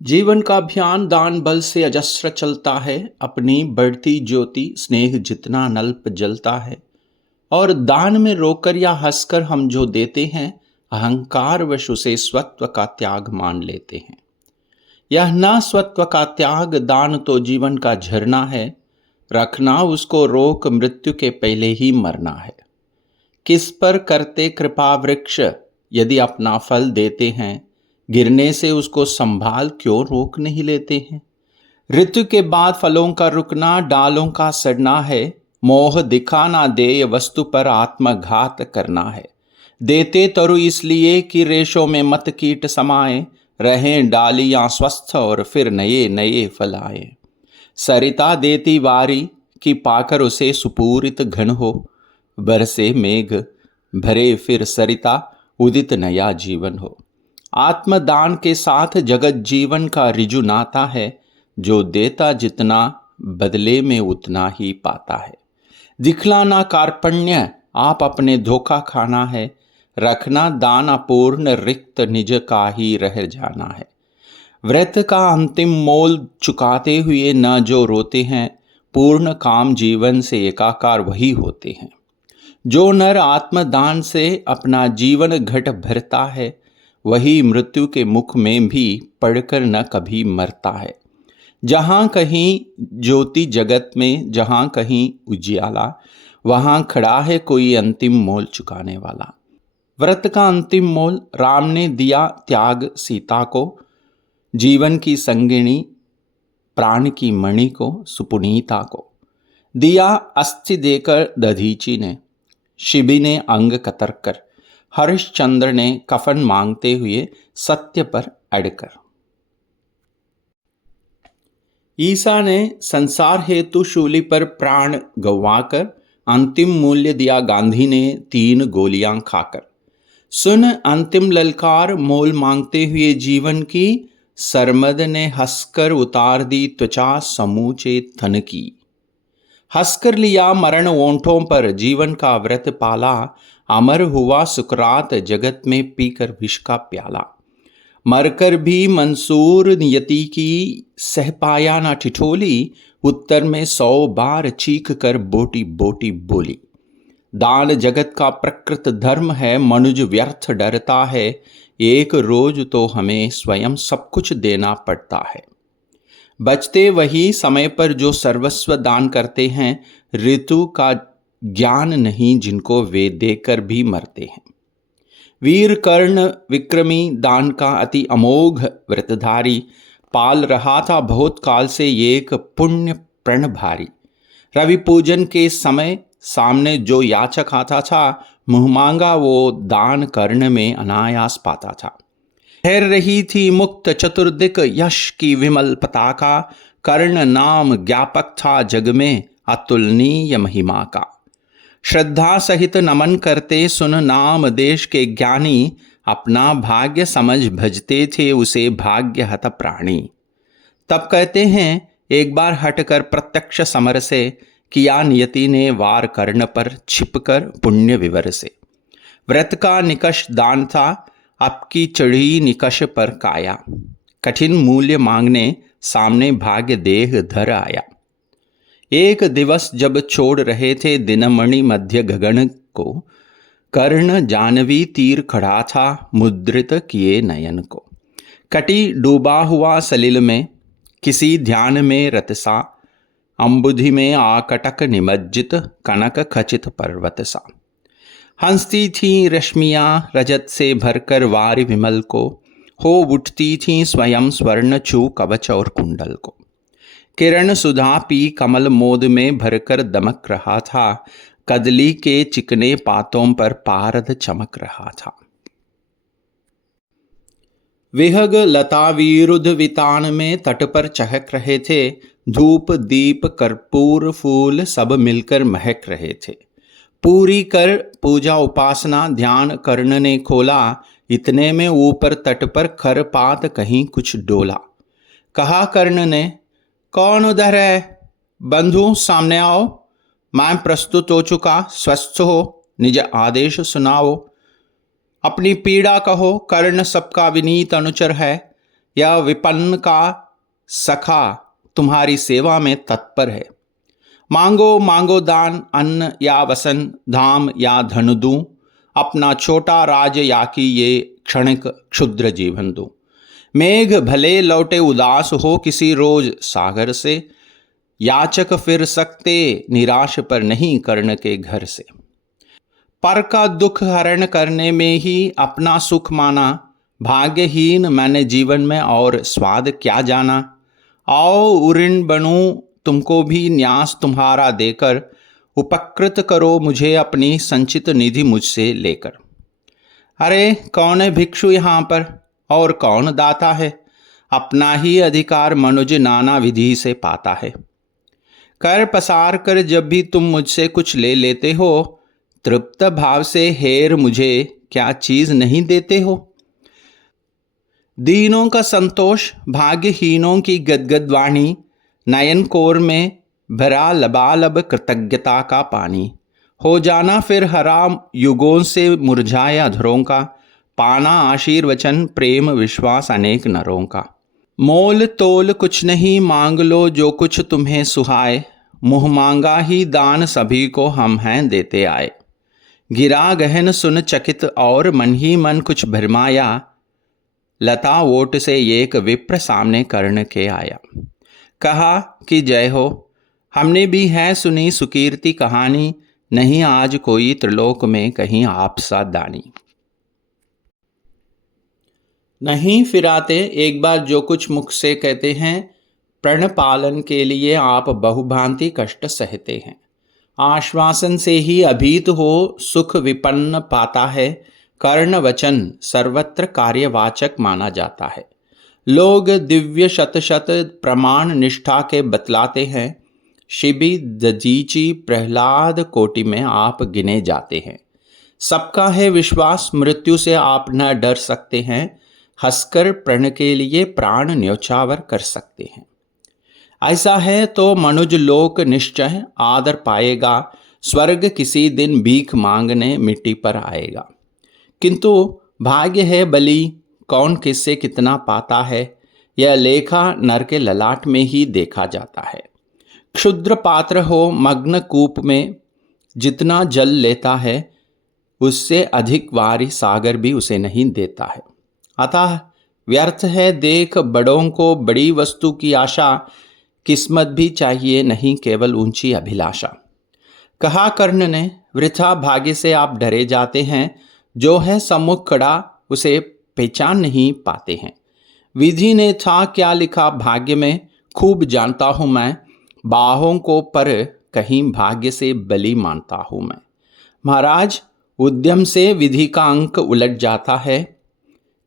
जीवन का अभियान दान बल से अजस्र चलता है। अपनी बढ़ती ज्योति स्नेह जितना नल्प जलता है। और दान में रोकर या हंसकर हम जो देते हैं, अहंकार वश उसे स्वत्व का त्याग मान लेते हैं। यह ना स्वत्व का त्याग दान तो जीवन का झरना है। रखना उसको रोक मृत्यु के पहले ही मरना है। किस पर करते कृपा वृक्ष, यदि अपना फल देते हैं, गिरने से उसको संभाल क्यों रोक नहीं लेते हैं। ऋतु के बाद फलों का रुकना डालों का सड़ना है। मोह दिखाना देय वस्तु पर आत्मघात करना है। देते तरु इसलिए कि रेशों में मत कीट समाए, रहें डालियां स्वस्थ और फिर नए नए फल आए। सरिता देती वारी कि पाकर उसे सुपूरित घन हो, बरसे मेघ भरे फिर सरिता उदित नया जीवन हो। आत्मदान के साथ जगत जीवन का रिजु नाता है। जो देता जितना बदले में उतना ही पाता है। दिखलाना कार्पण्य आप अपने धोखा खाना है। रखना दान अपूर्ण रिक्त निज का ही रह जाना है। व्रत का अंतिम मोल चुकाते हुए न जो रोते हैं, पूर्ण काम जीवन से एकाकार वही होते हैं। जो नर आत्मदान से अपना जीवन घट भरता है, वही मृत्यु के मुख में भी पड़कर न कभी मरता है। जहाँ कहीं ज्योति जगत में, जहाँ कहीं उजियाला, वहाँ खड़ा है कोई अंतिम मोल चुकाने वाला। व्रत का अंतिम मोल राम ने दिया त्याग सीता को, जीवन की संगिनी प्राण की मणि को सुपुनीता को। दिया अस्थि देकर दधीची ने, शिबी ने अंग कतर कर, हरिश्चंद्र ने कफन मांगते हुए सत्य पर अड़कर। ईसा ने संसार हेतु शूली पर प्राण गंवाकर अंतिम मूल्य दिया गांधी ने 3 गोलियां खाकर। सुन अंतिम ललकार मोल मांगते हुए जीवन की, सरमद ने हंसकर उतार दी त्वचा समूचे थन की। हंसकर लिया मरण ओंठों पर, जीवन का व्रत पाला, अमर हुआ सुकरात जगत में पीकर विष का प्याला। मरकर भी मंसूर नियति की सह पाया ना ठिठोली, उत्तर में 100 बार चीख कर बोटी बोटी बोली। दान जगत का प्रकृत धर्म है, मनुज व्यर्थ डरता है, एक रोज तो हमें स्वयं सब कुछ देना पड़ता है। बचते वही समय पर जो सर्वस्व दान करते हैं, ऋतु का ज्ञान नहीं जिनको वे देकर भी मरते हैं। वीर कर्ण विक्रमी दान का अति अमोघ व्रतधारी, पाल रहा था बहुत काल से एक पुण्य प्रण भारी। रवि पूजन के समय सामने जो याचक आता था, मुँह मांगा वो दान कर्ण में अनायास पाता था। ठहर रही थी मुक्त चतुर्दिक यश की विमल पताका, कर्ण नाम ज्ञापक था जग में अतुलनीय महिमा का। श्रद्धा सहित नमन करते सुन नाम देश के ज्ञानी, अपना भाग्य समझ भजते थे उसे भाग्य हत प्राणी। तब कहते हैं एक बार हटकर प्रत्यक्ष समर से, किया नियति ने वार कर्ण पर छिपकर पुण्य विवर से। व्रत का निकष दान था, अब की चढ़ी निकष पर काया। कठिन मूल्य मांगने सामने भाग्य देह धर आया। एक दिवस जब छोड़ रहे थे दिनमणि मध्य गगन को, कर्ण जानवी तीर खड़ा था मुद्रित किए नयन को। कटी डूबा हुआ सलिल में, किसी ध्यान में रतसा, अम्बुधि में आकटक निमज्जित कनक खचित पर्वत सा। हंसती थी रश्मियां रजत से भरकर वारि विमल को, हो उठती थी स्वयं स्वर्ण छू कवच और कुंडल को। किरण सुधा पी कमल मोद में भरकर दमक रहा था, कदली के चिकने पातों पर पारद चमक रहा था। विहग लता विरुद्ध वितान में तट पर चहक रहे थे, धूप दीप कर्पूर फूल सब मिलकर महक रहे थे। पूरी कर पूजा उपासना ध्यान कर्ण ने खोला, इतने में ऊपर तट पर खरपात कहीं कुछ डोला। कहा कर्ण ने, कौन उधर है? बंधु सामने आओ, मैं प्रस्तुत हो चुका, स्वस्थ हो, निज आदेश सुनाओ। अपनी पीड़ा कहो, कर्ण सबका विनीत अनुचर है। यह विपन्न का सखा तुम्हारी सेवा में तत्पर है। मांगो मांगो दान, अन्न या वसन, धाम या धन दूं, अपना छोटा राज या कि ये क्षणिक क्षुद्र जीवन दूं। मेघ भले लौटे उदास हो किसी रोज सागर से, याचक फिर सकते निराश पर नहीं कर्ण के घर से। पर का दुख हरण करने में ही अपना सुख माना, भाग्यहीन मैंने जीवन में और स्वाद क्या जाना। आओ उऋण बनूं तुमको भी न्यास तुम्हारा देकर, उपकृत करो मुझे अपनी संचित निधि मुझसे लेकर। अरे कौन है भिक्षु यहाँ पर और कौन दाता है, अपना ही अधिकार मनुज नाना विधि से पाता है। कर पसार कर जब भी तुम मुझसे कुछ ले लेते हो, तृप्त भाव से हेर मुझे क्या चीज नहीं देते हो। दीनों का संतोष, भाग्यहीनों की गदगद वाणी, नयन कोर में भरा लबालब कृतज्ञता का पानी। हो जाना फिर हरा युगों से मुरझाए अधरों का, पाना आशीर्वचन प्रेम विश्वास अनेक नरों का। मोल तोल कुछ नहीं मांग लो जो कुछ तुम्हें सुहाए, मुँह मांगा ही दान सभी को हम हैं देते आए। गिरा गहन सुन चकित और मन ही मन कुछ भरमाया, लता ओट से एक विप्र सामने कर्ण के आया। कहा कि जय हो, हमने भी है सुनी सुकीर्ति कहानी, नहीं आज कोई त्रिलोक में कहीं आप सा दानी। नहीं फिराते एक बार जो कुछ मुख से कहते हैं, प्रण पालन के लिए आप बहुभांति कष्ट सहते हैं। आश्वासन से ही अभीत हो सुख विपन्न पाता है, कर्ण वचन सर्वत्र कार्यवाचक माना जाता है। लोग दिव्य शत शत प्रमाण निष्ठा के बतलाते हैं, शिबी दजीची प्रहलाद कोटि में आप गिने जाते हैं। सबका है विश्वास मृत्यु से आप न डर सकते हैं, हंसकर प्रण के लिए प्राण न्योछावर कर सकते हैं। ऐसा है तो मनुज लोक निश्चय आदर पाएगा, स्वर्ग किसी दिन भीख मांगने मिट्टी पर आएगा। किंतु भाग्य है बली, कौन किससे कितना पाता है, यह लेखा नर के ललाट में ही देखा जाता है। क्षुद्र पात्र हो मग्न कूप में, जितना जल लेता है उससे अधिक वारी सागर भी उसे नहीं देता है। अतः व्यर्थ है देख बड़ों को बड़ी वस्तु की आशा, किस्मत भी चाहिए नहीं केवल ऊंची अभिलाषा। कहा कर्ण ने, वृथा भाग्य से आप डरे जाते हैं, जो है सम्मुख खड़ा उसे पहचान नहीं पाते हैं। विधि ने था क्या लिखा भाग्य में, खूब जानता हूं मैं, बाहों को पर कहीं भाग्य से बली मानता हूं मैं। महाराज उद्यम से विधि का अंक उलट जाता है,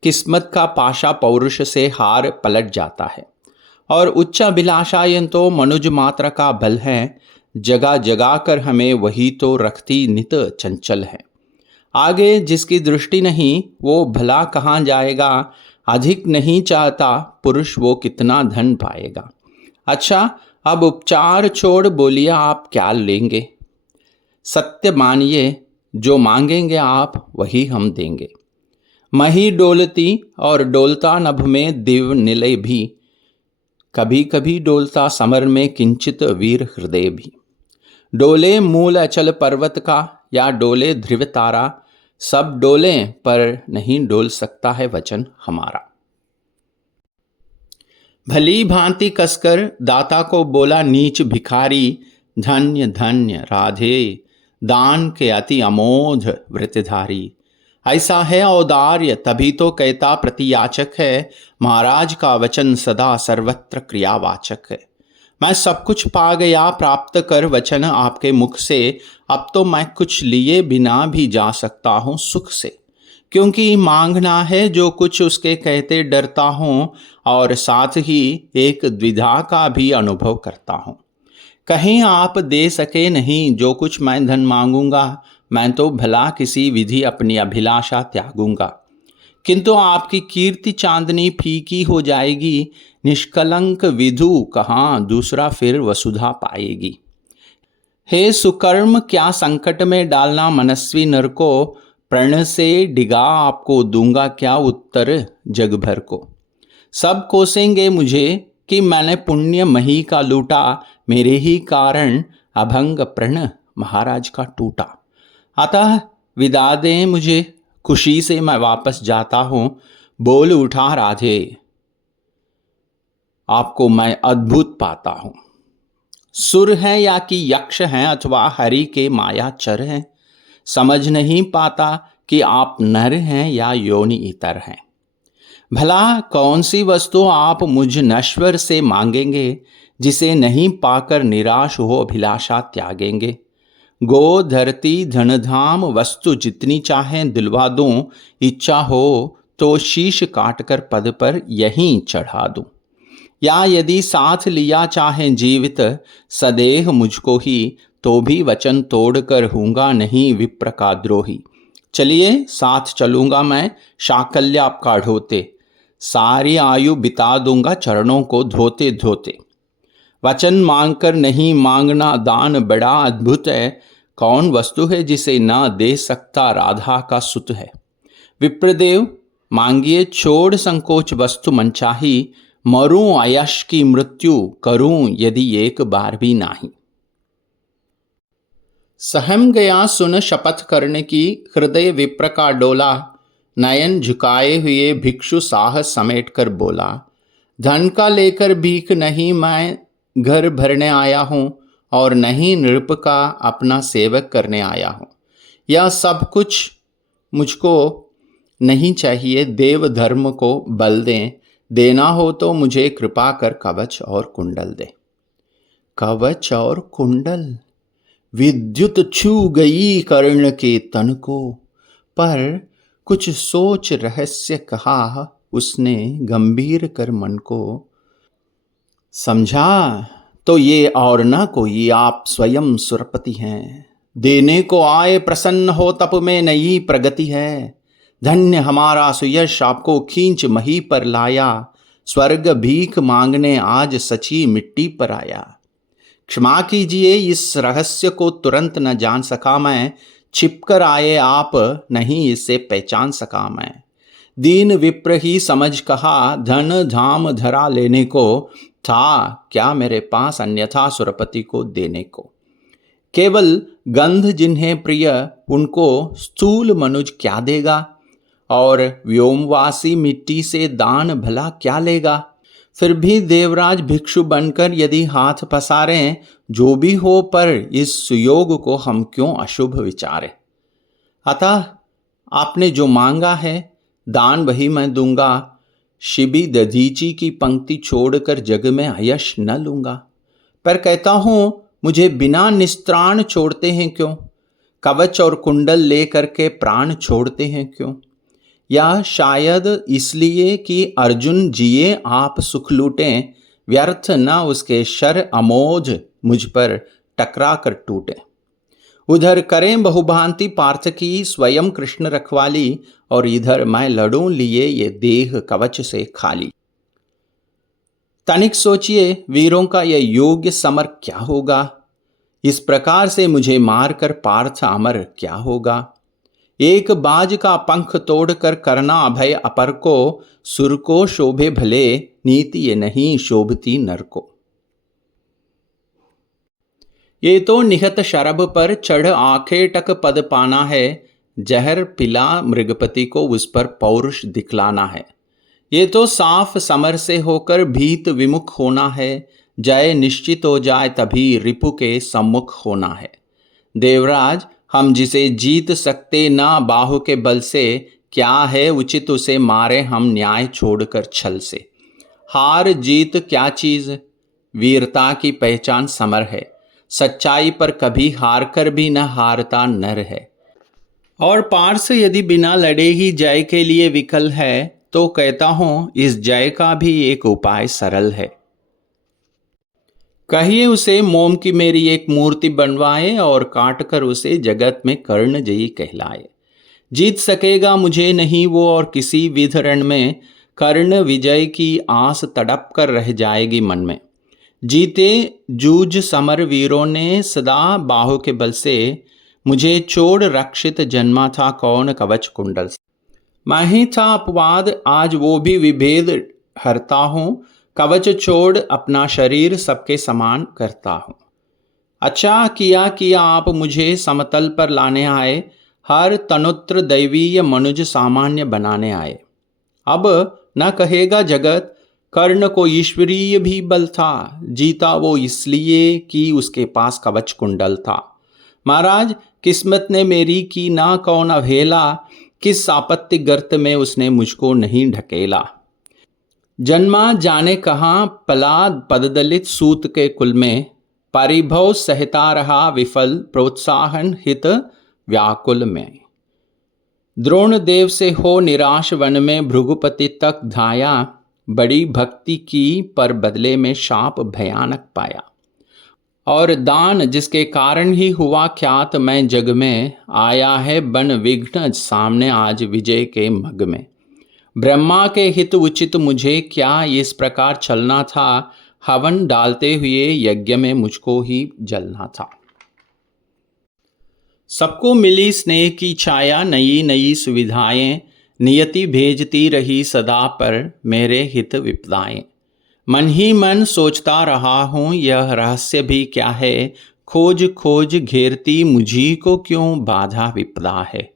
किस्मत का पाशा पौरुष से हार पलट जाता है। और उच्च अभिलाषाएं तो मनुज मात्र का बल है, जगा जगा कर हमें वही तो रखती नित चंचल है। आगे जिसकी दृष्टि नहीं वो भला कहाँ जाएगा, अधिक नहीं चाहता पुरुष वो कितना धन पाएगा। अच्छा अब उपचार छोड़ बोलिए आप क्या लेंगे, सत्य मानिए जो मांगेंगे आप वही हम देंगे। मही डोलती और डोलता नभ में दिव्य निलय भी, कभी कभी डोलता समर में किंचित वीर हृदय भी। डोले मूल अचल पर्वत का या डोले ध्रुव तारा, सब डोले पर नहीं डोल सकता है वचन हमारा। भली भांति कसकर दाता को बोला नीच भिखारी, धन्य धन्य राधे दान के अति अमोघ व्रतधारी। ऐसा है औदार्य तभी तो कहता प्रतियाचक है, महाराज का वचन सदा सर्वत्र क्रियावाचक है। मैं सब कुछ पा गया प्राप्त कर वचन आपके मुख से, अब तो मैं कुछ लिए बिना भी जा सकता हूँ सुख से। क्योंकि मांगना है जो कुछ उसके कहते डरता हूँ, और साथ ही एक द्विधा का भी अनुभव करता हूँ। कहीं आप दे सके नहीं जो कुछ मैं धन मांगूंगा, मैं तो भला किसी विधि अपनी अभिलाषा त्यागूंगा। किंतु आपकी कीर्ति चांदनी फीकी हो जाएगी, निष्कलंक विधु कहाँ दूसरा फिर वसुधा पाएगी। हे सुकर्म क्या संकट में डालना मनस्वी नर को, प्रण से डिगा आपको दूंगा क्या उत्तर जग भर को। सब कोसेंगे मुझे कि मैंने पुण्य मही का लूटा, मेरे ही कारण अभंग प्रण महाराज का टूटा। अतः विदा दें मुझे, खुशी से मैं वापस जाता हूं। बोल उठा राधे, आपको मैं अद्भुत पाता हूं। सुर है या कि यक्ष हैं अथवा हरि के मायाचर हैं, समझ नहीं पाता कि आप नर हैं या योनि इतर हैं। भला कौन सी वस्तु आप मुझ नश्वर से मांगेंगे, जिसे नहीं पाकर निराश हो अभिलाषा त्यागेंगे। गो धरती धनधाम वस्तु जितनी चाहें दिलवा दूं, इच्छा हो तो शीश काटकर पद पर यहीं चढ़ा दूं। या यदि साथ लिया चाहें जीवित सदेह मुझको ही, तो भी वचन तोड़कर हूँगा नहीं विप्र का द्रोही। चलिए साथ चलूंगा मैं शाकल्य आपका ढोते, सारी आयु बिता दूंगा चरणों को धोते धोते। वचन मांगकर नहीं मांगना दान बड़ा अद्भुत है, कौन वस्तु है जिसे ना दे सकता राधा का सुत है। विप्रदेव मांगिए छोड़ संकोच वस्तु मनचाही, मरूं अयश की मृत्यु करूं यदि एक बार भी नाही। सहम गया सुन शपथ करने की, हृदय विप्र का डोला, नयन झुकाए हुए भिक्षु साहस समेट कर बोला। धन का लेकर भीख नहीं मैं घर भरने आया हूं, और नहीं नृप का अपना सेवक करने आया हूं। यह सब कुछ मुझको नहीं चाहिए, देव धर्म को बल दें, देना हो तो मुझे कृपा कर कवच और कुंडल दे। कवच और कुंडल विद्युत छू गई कर्ण के तन को, पर कुछ सोच रहस्य कहा उसने गंभीर कर मन को। समझा तो ये और न कोई आप स्वयं सुरपति हैं, देने को आए प्रसन्न हो तप में नई प्रगति है। धन्य हमारा सुयश आपको खींच मही पर लाया, स्वर्ग भीख मांगने आज सची मिट्टी पर आया। क्षमा कीजिए इस रहस्य को तुरंत न जान सका मैं, छिपकर आए आप नहीं इसे पहचान सका मैं। दीन विप्र ही समझ कहा, धन धाम धरा लेने को, था क्या मेरे पास अन्यथा सुरपति को देने को। केवल गंध जिन्हें प्रिय उनको स्थूल मनुज क्या देगा, और व्योमवासी मिट्टी से दान भला क्या लेगा। फिर भी देवराज भिक्षु बनकर यदि हाथ पसारें, जो भी हो पर इस सुयोग को हम क्यों अशुभ विचारें। अतः आपने जो मांगा है दान वही मैं दूंगा, शिबी दधीची की पंक्ति छोड़कर जग में यश न लूंगा। पर कहता हूं मुझे बिना निस्त्राण छोड़ते हैं क्यों, कवच और कुंडल लेकर के प्राण छोड़ते हैं क्यों। या शायद इसलिए कि अर्जुन जिए आप सुख लूटें, व्यर्थ न उसके शर अमोझ मुझ पर टकरा कर टूटे। उधर करें बहुभांति पार्थ की स्वयं कृष्ण रखवाली, और इधर मैं लड़ूं लिए ये देह कवच से खाली। तनिक सोचिए वीरों का यह योग्य समर क्या होगा, इस प्रकार से मुझे मारकर पार्थ अमर क्या होगा। एक बाज का पंख तोड़कर करना अभय अपर को, सुर को शोभे भले नीति ये नहीं शोभती नर को। ये तो निहत शरब पर चढ़ आंखें टक पद पाना है, जहर पिला मृगपति को उस पर पौरुष दिखलाना है। ये तो साफ समर से होकर भीत विमुख होना है, जय निश्चित हो जाए तभी रिपु के सम्मुख होना है। देवराज हम जिसे जीत सकते ना बाहु के बल से, क्या है उचित उसे मारे हम न्याय छोड़कर छल से। हार जीत क्या चीज, वीरता की पहचान समर है, सच्चाई पर कभी हार कर भी न हारता नर है। और पार्स यदि बिना लड़े ही जय के लिए विकल है, तो कहता हूं इस जय का भी एक उपाय सरल है। कहिए उसे मोम की मेरी एक मूर्ति बनवाए, और काट कर उसे जगत में कर्ण जयी कहलाए। जीत सकेगा मुझे नहीं वो और किसी विध रण में, कर्ण विजय की आस तड़प कर रह जाएगी मन में। जीते जूझ समर वीरों ने सदा बाहु के बल से, मुझे छोड़ रक्षित जन्मा था कौन कवच कुंडल से। मैं ही था अपवाद आज वो भी विभेद हरता हूँ, कवच छोड़ अपना शरीर सबके समान करता हूँ। अच्छा किया कि आप मुझे समतल पर लाने आए, हर तनुत्र दैवीय मनुज सामान्य बनाने आए। अब न कहेगा जगत कर्ण को ईश्वरीय भी बल था, जीता वो इसलिए कि उसके पास कवच कुंडल था। महाराज, किस्मत ने मेरी की ना कौन अवहेला, किस आपत्ति गर्त में उसने मुझको नहीं ढकेला। जन्मा जाने कहाँ, पला पददलित सूत के कुल में, परिभव सहता रहा विफल, प्रोत्साहन हित व्याकुल में। द्रोण देव से हो निराश वन में, भृगुपति तक धाया, बड़ी भक्ति की पर बदले में शाप भयानक पाया। और दान जिसके कारण ही हुआ ख्यात मैं जग में, आया है बन विघ्न सामने आज विजय के मग में। ब्रह्मा के हित उचित मुझे क्या इस प्रकार चलना था, हवन डालते हुए यज्ञ में मुझको ही जलना था। सबको मिली स्नेह की छाया, नई नई सुविधाएं, नियति भेजती रही सदा पर मेरे हित विपदाएं। मन ही मन सोचता रहा हूँ, यह रहस्य भी क्या है, खोज खोज घेरती मुझी को क्यों बाधा विपदा है।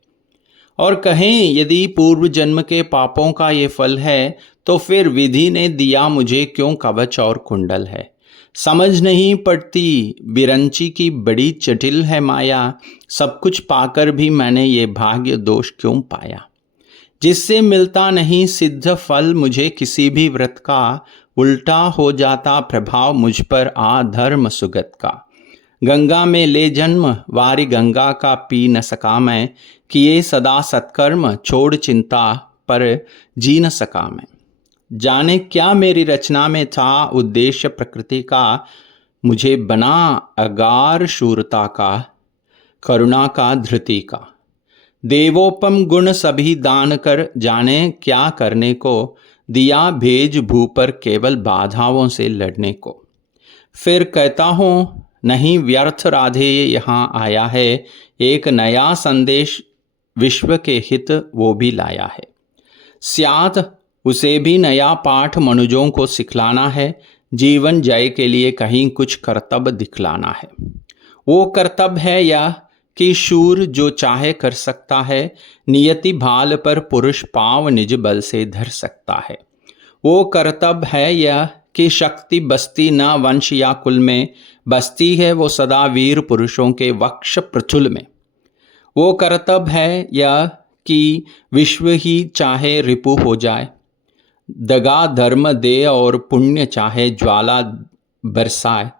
और कहें यदि पूर्व जन्म के पापों का ये फल है, तो फिर विधि ने दिया मुझे क्यों कवच और कुंडल है। समझ नहीं पड़ती बिरंची की बड़ी जटिल है माया, सब कुछ पाकर भी मैंने ये भाग्य दोष क्यों पाया। जिससे मिलता नहीं सिद्ध फल मुझे किसी भी व्रत का, उल्टा हो जाता प्रभाव मुझ पर आधर्म सुगत का। गंगा में ले जन्म वारी गंगा का पी न सका मैं, किए सदा सत्कर्म छोड़ चिंता पर जी न सका मैं। जाने क्या मेरी रचना में था उद्देश्य प्रकृति का, मुझे बना अगार शूरता का, करुणा का धृति का। देवोपम गुण सभी दान कर, जाने क्या करने को, दिया भेज भू पर केवल बाधाओं से लड़ने को। फिर कहता हूँ नहीं व्यर्थ राधे यहाँ आया है, एक नया संदेश विश्व के हित वो भी लाया है। स्यात उसे भी नया पाठ मनुजों को सिखलाना है, जीवन जय के लिए कहीं कुछ कर्तव्य दिखलाना है। वो कर्तव्य है यह कि शूर जो चाहे कर सकता है, नियति भाल पर पुरुष पांव निज बल से धर सकता है। वो कर्तव्य है यह कि शक्ति बसती न वंश या कुल में, बसती है वो सदा वीर पुरुषों के वक्ष पृथुल में। वो कर्तव्य है यह कि विश्व ही चाहे रिपु हो जाए, दगा धर्म दे और पुण्य चाहे ज्वाला बरसाए,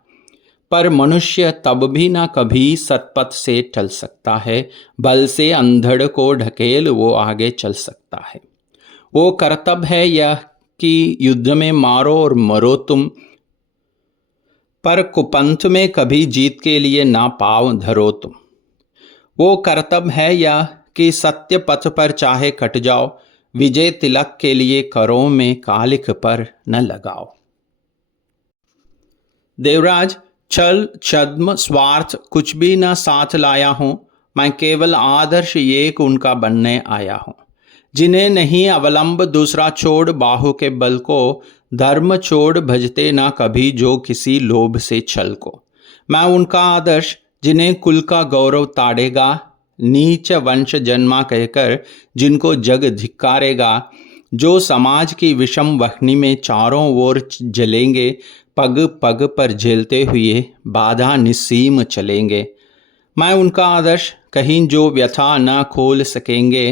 पर मनुष्य तब भी न कभी सतपथ से टल सकता है, बल से अंधड़ को ढकेल वो आगे चल सकता है। वो कर्तव्य है यह कि युद्ध में मारो और मरो तुम, पर कुपंथ में कभी जीत के लिए ना पाँव धरो तुम। वो कर्तव्य है यह कि सत्य पथ पर चाहे कट जाओ, विजय तिलक के लिए करों में कालिख पर न लगाओ। देवराज, छल छद्म स्वार्थ कुछ भी न साथ लाया हूँ, मैं केवल आदर्श एक उनका बनने आया हूँ। जिन्हें नहीं अवलंब दूसरा छोड़ बाहु के बल को, धर्म छोड़ भजते ना कभी जो किसी लोभ से छल को। मैं उनका आदर्श जिन्हें कुल का गौरव ताड़ेगा, नीच वंश जन्मा कहकर जिनको जग धिक्कारेगा, जो समाज की विषम वहनी में चारों ओर जलेंगे, पग पग पर झेलते हुए बाधा निस्सीम चलेंगे। मैं उनका आदर्श कहीं जो व्यथा न खोल सकेंगे,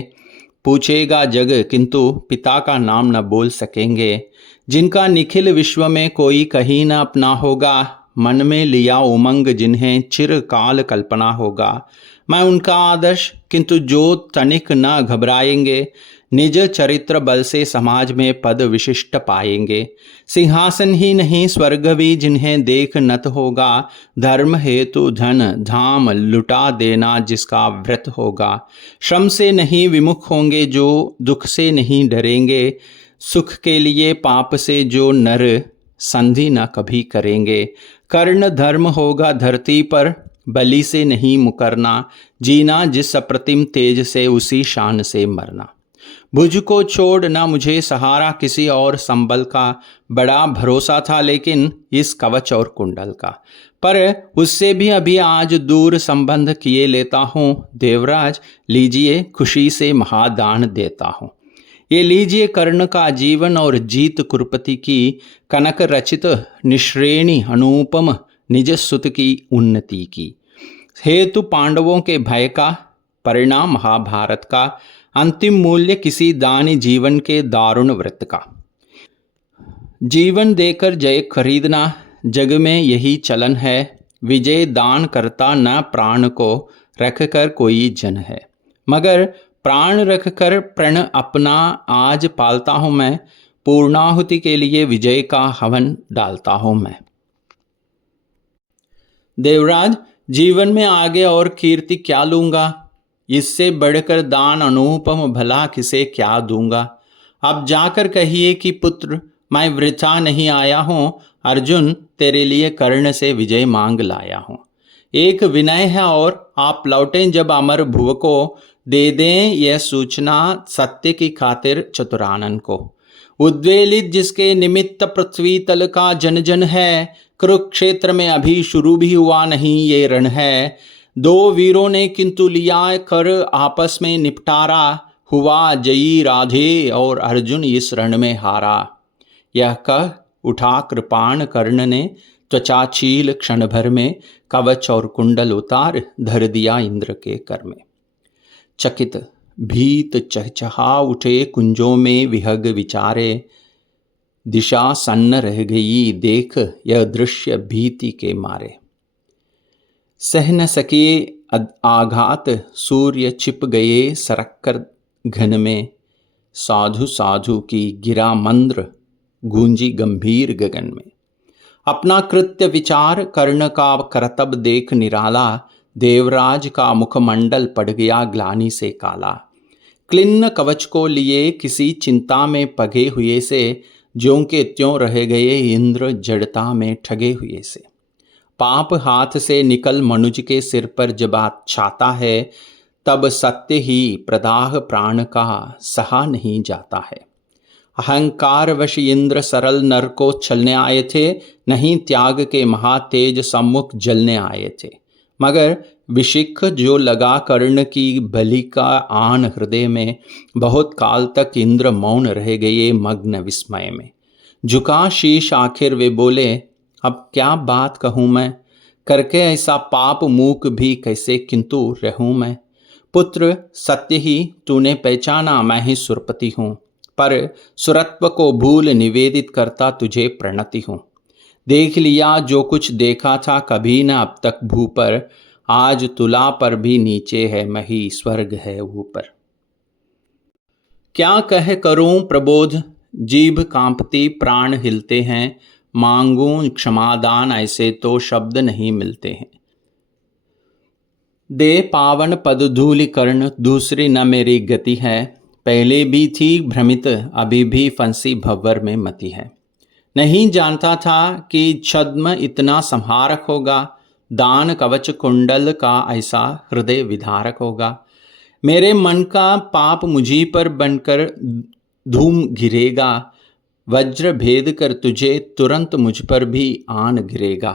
पूछेगा जग किंतु पिता का नाम न बोल सकेंगे, जिनका निखिल विश्व में कोई कहीं न अपना होगा, मन में लिया उमंग जिन्हें चिरकाल कल्पना होगा। मैं उनका आदर्श किंतु जो तनिक न घबराएंगे, निज चरित्र बल से समाज में पद विशिष्ट पाएंगे। सिंहासन ही नहीं स्वर्ग भी जिन्हें देख नत होगा, धर्म हेतु धन धाम लुटा देना जिसका व्रत होगा। श्रम से नहीं विमुख होंगे जो दुख से नहीं डरेंगे, सुख के लिए पाप से जो नर संधि न कभी करेंगे। कर्ण धर्म होगा धरती पर, बलि से नहीं मुकरना, जीना जिस अप्रतिम तेज से उसी शान से मरना। भुज को छोड़ न मुझे सहारा किसी और संबल का, बड़ा भरोसा था लेकिन इस कवच और कुंडल का, पर उससे भी अभी आज दूर संबंध किए लेता हूँ। देवराज लीजिए, खुशी से महादान देता हूँ। ये लीजिए कर्ण का जीवन और जीत कुरुपति की, कनक रचित निश्रेणी अनुपम निज सुत की उन्नति की। हेतु पांडवों के भय का, परिणाम महाभारत का, अंतिम मूल्य किसी दानी जीवन के दारुण व्रत का। जीवन देकर जय खरीदना जग में यही चलन है, विजय दान करता न प्राण को रख कर कोई जन है। मगर प्राण रख कर प्रण अपना आज पालता हूँ मैं, पूर्णाहुति के लिए विजय का हवन डालता हूँ मैं। देवराज, जीवन में आगे और कीर्ति क्या लूंगा, इससे बढ़कर दान अनुपम भला किसे क्या दूंगा। अब जाकर कहिए कि पुत्र मैं वृथा नहीं आया हूँ, अर्जुन तेरे लिए कर्ण से विजय मांग लाया हूँ। एक विनय है और आप लौटें जब अमर भुव को, दे दें यह सूचना सत्य की खातिर चतुरानन को। उद्वेलित जिसके निमित्त पृथ्वी तल का जन जन है, कुरुक्षेत्र में अभी शुरू भी हुआ नहीं ये रण है। दो वीरों ने किंतु लिया कर आपस में निपटारा, हुआ जयी राधे और अर्जुन इस रण में हारा। यह कह उठा कृपाण कर्ण ने, त्वचा चील क्षण भर में, कवच और कुंडल उतार धर दिया इंद्र के कर में। चकित भीत चहचहा उठे कुंजों में विहग विचारे, दिशा सन्न रह गई देख यह दृश्य भीति के मारे। सह न सके आघात सूर्य छिप गए सरक कर घन में, साधु साधु की गिरा मंद्र गूंजी गंभीर गगन में। अपना कृत्य विचार कर्ण का करतब देख निराला, देवराज का मुखमंडल पड़ गया ग्लानि से काला। क्लिन्न कवच को लिए किसी चिंता में पगे हुए से, ज्यों के त्यों रह गए इंद्र जड़ता में ठगे हुए से। पाप हाथ से निकल मनुज के सिर पर जब छाता है, तब सत्य ही प्रदाह प्राण का सहा नहीं जाता है। अहंकार वश इंद्र सरल नर को छलने आए थे, नहीं त्याग के महातेज सम्मुख जलने आए थे। मगर विशिख जो लगा कर्ण की बलि का आन हृदय में, बहुत काल तक इंद्र मौन रह गए मग्न विस्मय में। झुका शीश आखिर वे बोले, अब क्या बात कहूँ मैं, करके ऐसा पाप मूक भी कैसे किंतु रहूँ मैं। पुत्र सत्य ही तूने पहचाना मैं ही सुरपति हूँ, पर सुरत्व को भूल निवेदित करता तुझे प्रणति हूँ। देख लिया जो कुछ देखा था कभी न अब तक भू पर, आज तुला पर भी नीचे है मही स्वर्ग है ऊपर। क्या कह करूं प्रबोध, जीभ कांपती प्राण हिलते हैं, मांगूं क्षमादान ऐसे तो शब्द नहीं मिलते हैं। दे पावन पद धूलि कर्ण, दूसरी न मेरी गति है, पहले भी थी भ्रमित अभी भी फंसी भंवर में मति है। नहीं जानता था कि छद्म इतना संहारक होगा, दान कवच कुंडल का ऐसा हृदय विधारक होगा। मेरे मन का पाप मुझी पर बनकर धूम गिरेगा, वज्र भेद कर तुझे तुरंत मुझ पर भी आन गिरेगा।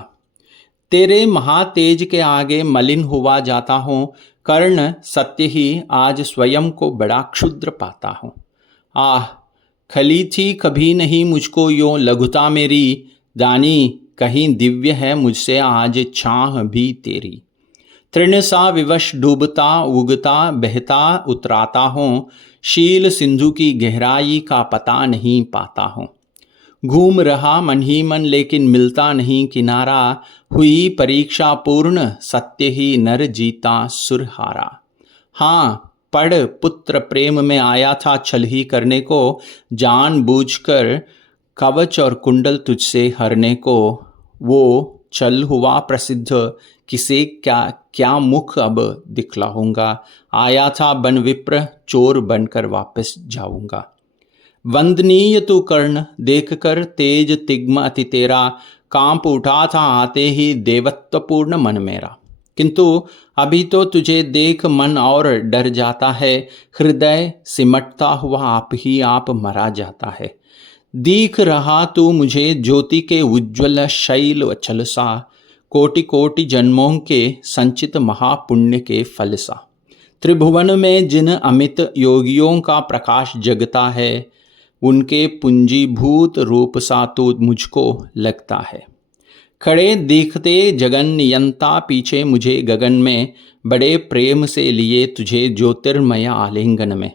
तेरे महातेज के आगे मलिन हुआ जाता हूँ, कर्ण सत्य ही आज स्वयं को बड़ा क्षुद्र पाता हूँ। आह खली थी कभी नहीं मुझको यों लघुता मेरी, दानी कहीं दिव्य है मुझसे आज छाह भी तेरी। तृण सा विवश डूबता उगता बहता उतराता हूँ, शील सिंधु की गहराई का पता नहीं पाता हूँ। घूम रहा मन ही मन लेकिन मिलता नहीं किनारा, हुई परीक्षा पूर्ण सत्य ही नर जीता सुर हारा। हाँ पढ़ पुत्र प्रेम में आया था छल ही करने को, जान बूझकर कवच और कुंडल तुझसे हरने को। वो छल हुआ प्रसिद्ध किसे क्या क्या मुख अब दिखलाऊंगा, आया था बन विप्र चोर बनकर वापस जाऊंगा। वंदनीय तू कर्ण देखकर तेज तिग्म अति तेरा, कांप उठा था आते ही देवत्वपूर्ण मन मेरा। किंतु अभी तो तुझे देख मन और डर जाता है, हृदय सिमटता हुआ आप ही आप मरा जाता है। दिख रहा तू मुझे ज्योति के उज्ज्वल शैल अचल सा, कोटि कोटि जन्मों के संचित महापुण्य के फल सा। त्रिभुवन में जिन अमित योगियों का प्रकाश जगता है, उनके पूंजीभूत रूप सा तो मुझको लगता है। खड़े दिखते जगन नियंता पीछे मुझे गगन में, बड़े प्रेम से लिए तुझे ज्योतिर्मय आलिंगन में।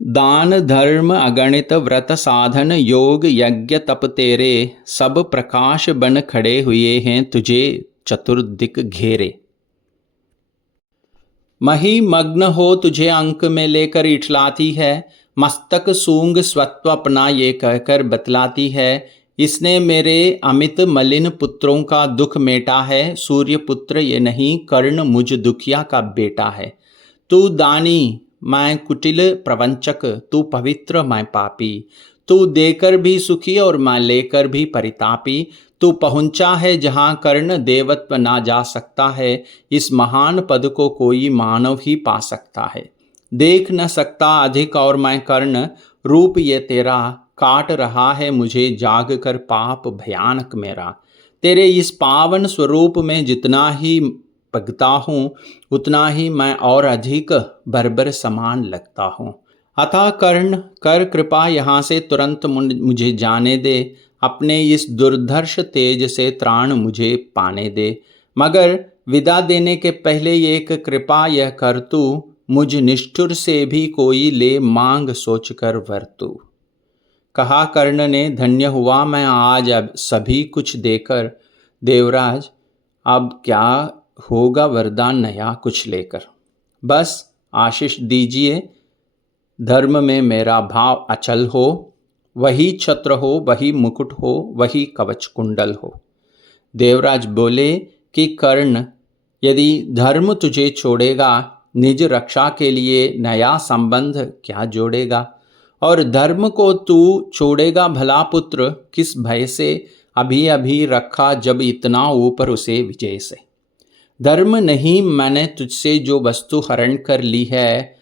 दान धर्म अगणित व्रत साधन योग यज्ञ तप तेरे, सब प्रकाश बन खड़े हुए हैं तुझे चतुर्दिक घेरे। मही मग्न हो तुझे अंक में लेकर इठलाती है, मस्तक सूंग स्वत्व अपना ये कहकर बतलाती है। इसने मेरे अमित मलिन पुत्रों का दुख मेटा है, सूर्य पुत्र ये नहीं कर्ण मुझ दुखिया का बेटा है। तू दानी मैं कुटिल प्रवंचक, तू पवित्र मैं पापी, तू देकर भी सुखी और मैं लेकर भी परितापी। तू पहुंचा है जहां कर्ण देवत्व ना जा सकता है, इस महान पद को कोई मानव ही पा सकता है। देख न सकता अधिक और मैं कर्ण, रूप ये तेरा काट रहा है मुझे जाग कर पाप भयानक मेरा। तेरे इस पावन स्वरूप में जितना ही पगता हूँ, उतना ही मैं और अधिक बर्बर समान लगता हूँ। अतः कर्ण कर कृपा यहाँ से तुरंत मुझे जाने दे, अपने इस दुर्धर्ष तेज से त्राण मुझे पाने दे। मगर विदा देने के पहले एक कृपा यह कर तू, मुझ निष्ठुर से भी कोई ले मांग सोच कर वरतू। कहा कर्ण ने धन्य हुआ मैं आज अब सभी कुछ देकर, देवराज अब क्या होगा वरदान नया कुछ लेकर। बस आशीष दीजिए, धर्म में मेरा भाव अचल हो, वही छत्र हो, वही मुकुट हो, वही कवच कुंडल हो। देवराज बोले कि कर्ण यदि धर्म तुझे छोड़ेगा, निज रक्षा के लिए नया संबंध क्या जोड़ेगा। और धर्म को तू छोड़ेगा भला पुत्र, किस भय से अभी अभी रखा जब इतना ऊपर उसे विजय से। धर्म नहीं मैंने तुझसे जो वस्तु हरण कर ली है,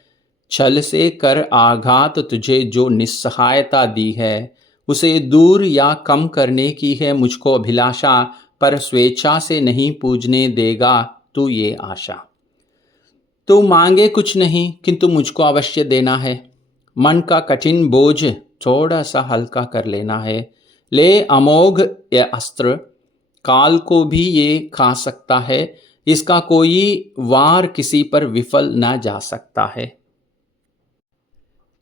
छल से कर आघात तुझे जो निस्सहायता दी है, उसे दूर या कम करने की है मुझको अभिलाषा, पर स्वेच्छा से नहीं पूजने देगा तू ये आशा। तू मांगे कुछ नहीं किंतु मुझको अवश्य देना है, मन का कठिन बोझ थोड़ा सा हल्का कर लेना है। ले अमोघ ये अस्त्र, काल को भी ये खा सकता है, इसका कोई वार किसी पर विफल ना जा सकता है।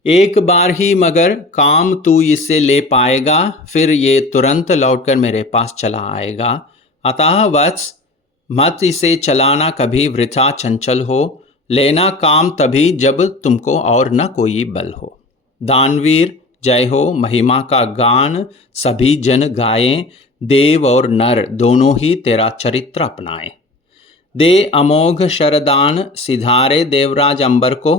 एक बार ही मगर काम तू इससे ले पाएगा, फिर ये तुरंत लौटकर मेरे पास चला आएगा। अतः वत्स मत इसे चलाना कभी वृथा चंचल हो, लेना काम तभी जब तुमको और न कोई बल हो। दानवीर जय हो, महिमा का गान सभी जन गाएं, देव और नर दोनों ही तेरा चरित्र अपनाएं। दे अमोघ शरदान सिधारे देवराज अंबर को,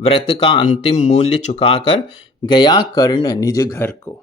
व्रत का अंतिम मूल्य चुकाकर गया कर्ण निज घर को।